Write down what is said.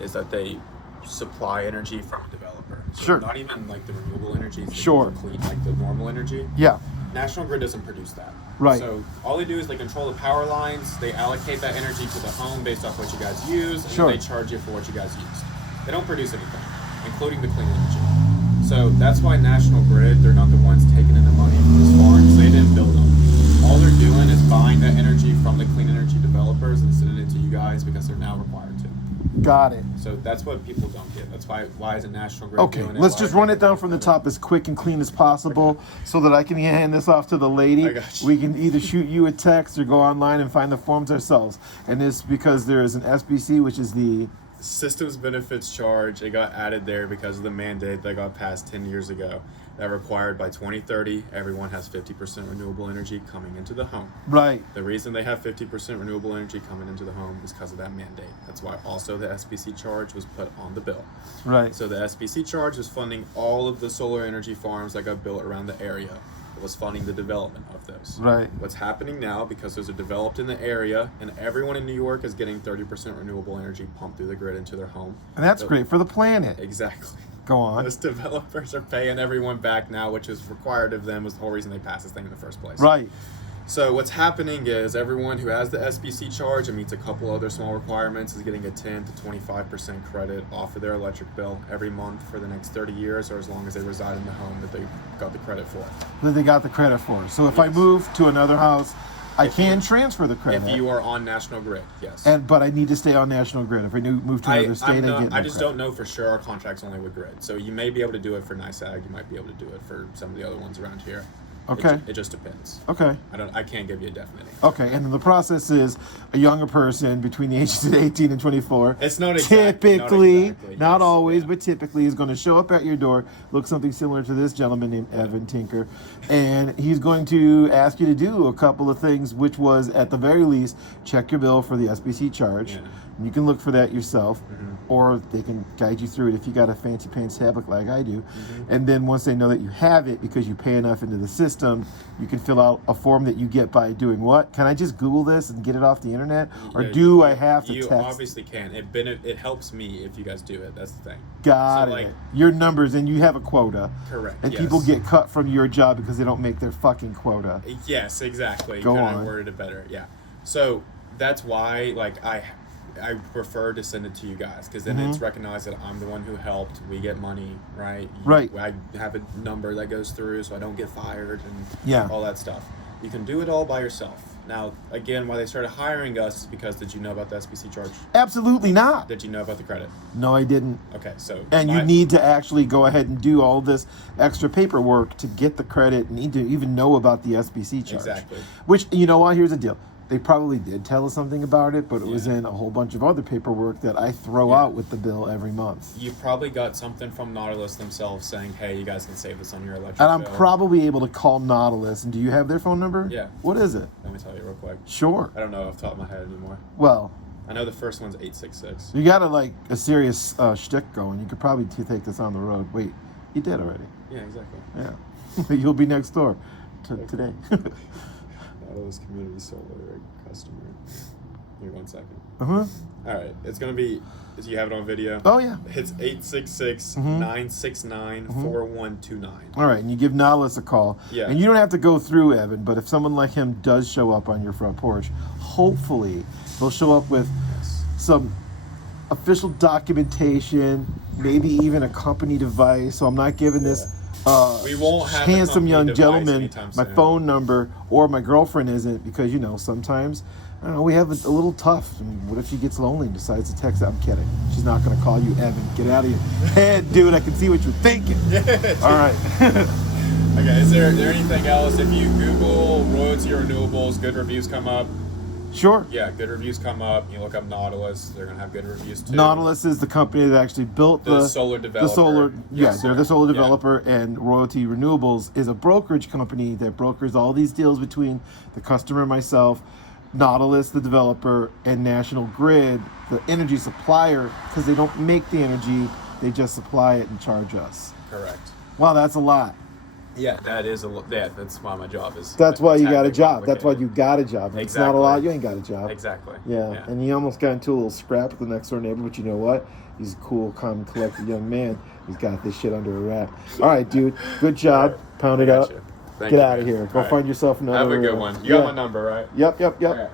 is that they supply energy from a developer. So Sure. not even like the renewable energy, it's Sure. the clean, like the normal energy. Yeah. National Grid doesn't produce that. Right. So all they do is they control the power lines, they allocate that energy to the home based off what you guys use, and Sure. then they charge you for what you guys use. They don't produce anything, including the clean energy. So that's why National Grid, they're not the ones taking in the money from these farms. They didn't build them. All they're doing is buying that energy from the clean energy developers and sending it to you guys because they're now required to. Got it. So that's what people don't get. That's why is a National Grid Okay, doing it? let's Why just are run they it down doing from the top as quick and clean as possible so that I can hand this off to the lady. I got you. We can either shoot you a text or go online and find the forms ourselves. And it's because there is an SBC, which is the Systems benefits charge. It got added there because of the mandate that got passed 10 years ago that required by 2030 everyone has 50% renewable energy coming into the home. right. The reason they have 50% renewable energy coming into the home is because of that mandate. That's why also the SBC charge was put on the bill. Right. So the SBC charge is funding all of the solar energy farms that got built around the area. It was funding the development of those. Right. What's happening now, because those are developed in the area and everyone in New York is getting 30% renewable energy pumped through the grid into their home. And that's So- great for the planet. Exactly. Go on. Those developers are paying everyone back now, which is required of them, was the whole reason they passed this thing in the first place. Right. So what's happening is everyone who has the SBC charge and meets a couple other small requirements is getting a 10 to 25% credit off of their electric bill every month for the next 30 years or as long as they reside in the home that they got the credit for. That they got the credit for. So if I Yes. move to another house, I can transfer the credit. If you are on National Grid, yes. But I need to stay on National Grid. If I move to another state, I I just get no don't know for sure. Our contract's only with Grid. So you may be able to do it for NYSEG. You might be able to do it for some of the other ones around here. Okay. It just depends. Okay. I can't give you a definite answer. Okay, and then the process is a younger person between the ages of 18 and 24. It's not exactly. Typically, not yes, always, yeah. but typically is going to show up at your door, look something similar to this gentleman named Evan Tinker, and he's going to ask you to do a couple of things, which was, at the very least, check your bill for the SBC charge. Yeah. And you can look for that yourself, Mm-hmm. or they can guide you through it if you got a fancy pants tablet like I do. Mm-hmm. And then once they know that you have it, because you pay enough into the system, you can fill out a form that you get by doing what? Can I just Google this and get it off the internet? Or Yeah, do I have to You text? obviously can. It helps me if you guys do it. That's the thing. Got So, it. like- Your numbers, and you have a quota. Correct. And yes. people get cut from your job because they don't make their fucking quota. Yes, exactly. Go Couldn't have on. worded it better. Yeah. So that's why, like, I prefer to send it to you guys because then it's recognized that I'm the one who helped. We get money, right? Right. I have a number that goes through, so I don't get fired and Yeah. all that stuff. You can do it all by yourself. Now, again, why they started hiring us is because did you know about the SBC charge? Absolutely not. Did you know about the credit? No, I didn't. Okay, so And you need to actually go ahead and do all this extra paperwork to get the credit and need to even know about the SBC charge. Exactly. Which, you know what, here's the deal. They probably did tell us something about it, but it was Yeah. in a whole bunch of other paperwork that I throw Yeah. out with the bill every month. You probably got something from Nautilus themselves saying, "Hey, you guys can save this on your electric And I'm bill." probably able to call Nautilus. And do you have their phone number? Yeah. What is it? Let me tell you real quick. Sure. I don't know off the top of my head anymore. Well, I know the first one's 866. you got a serious shtick going. You could probably take this on the road. Wait, you did already. Yeah, exactly. Yeah. You'll be next door today. Nautilus Community Solar customer. Give me 1 second. Uh-huh. All right, it's gonna be. Do you have it on video? Oh, yeah. It's 866 Mm-hmm. 969 4129. All right, and you give Nautilus a call. Yeah. And you don't have to go through Evan, but if someone like him does show up on your front porch, hopefully they'll show up with some official documentation, maybe even a company device. So I'm not giving this We won't have a handsome company young device gentleman anytime my soon. phone number, or my girlfriend isn't, because, you know, sometimes, I don't know, we have a little tough. And what if she gets lonely and decides to text? I'm kidding. She's not going to call you Evan. Get out of your head, dude. I can see what you're thinking. All right. Okay, is there anything else? If you Google royalty renewables, good reviews come up. Sure. Yeah, good reviews come up. You look up Nautilus, they're gonna have good reviews too. Nautilus is the company that actually built The solar developer. The solar, Yes, they're sir. the solar Yeah. developer, and Royalty Renewables is a brokerage company that brokers all these deals between the customer, myself, Nautilus, the developer, and National Grid, the energy supplier, because they don't make the energy, they just supply it and charge us. Correct. Wow, that's a lot. Yeah, that is that's why my job is. That's why you got a technically job. That's why complicated. you got a job. If it's not a lot, you ain't got a job. Exactly. Yeah. And you almost got into a little scrap with the next door neighbor, but you know what? He's a cool, calm, collected young man. He's got this shit under a wrap. All right, dude. Good job. Pound it up. Thank Get you, out of man. here. Go All right. find yourself another. Have a good one. You got my number, right? Yep. All right.